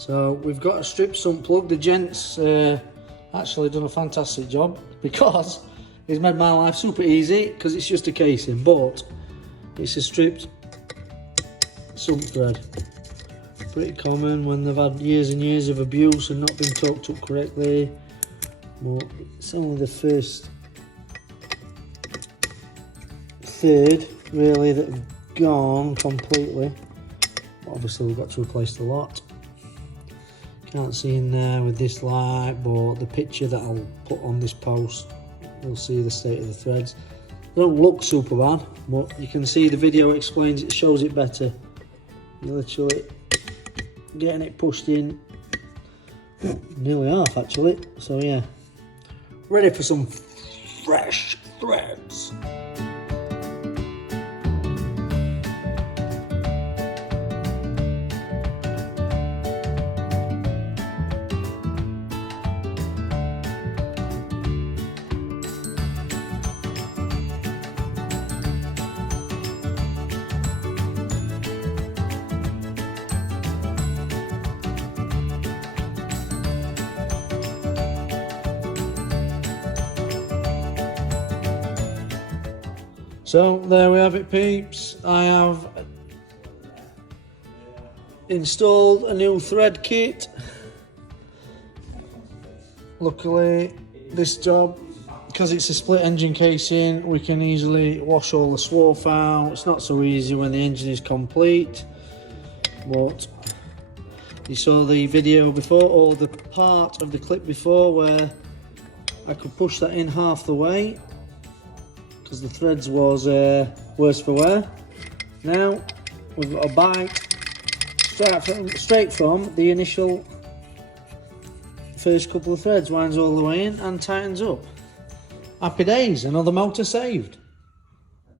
So we've got a strip sump plug. The gent's actually done a fantastic job because he's made my life super easy because it's just a casing, but it's a stripped sump thread. Pretty common when they've had years and years of abuse and not been torqued up correctly. But it's only the first third really that have gone completely. Obviously we've got to replace the lot. Can't see in there with this light, but the picture that I'll put on this post, you'll see the state of the threads. They don't look super bad, but you can see the video explains it, shows it better. You're literally getting it pushed in, nearly half actually. So yeah, ready for some fresh threads. So there we have it, peeps. I have installed a new thread kit. Luckily this job, because it's a split engine casing, we can easily wash all the swarf out. It's not so easy when the engine is complete, but you saw the video before, or the part of the clip before, where I could push that in half the way because the threads was worse for wear. Now we've got a bite straight from the initial first couple of threads, winds all the way in and tightens up. Happy days, another motor saved.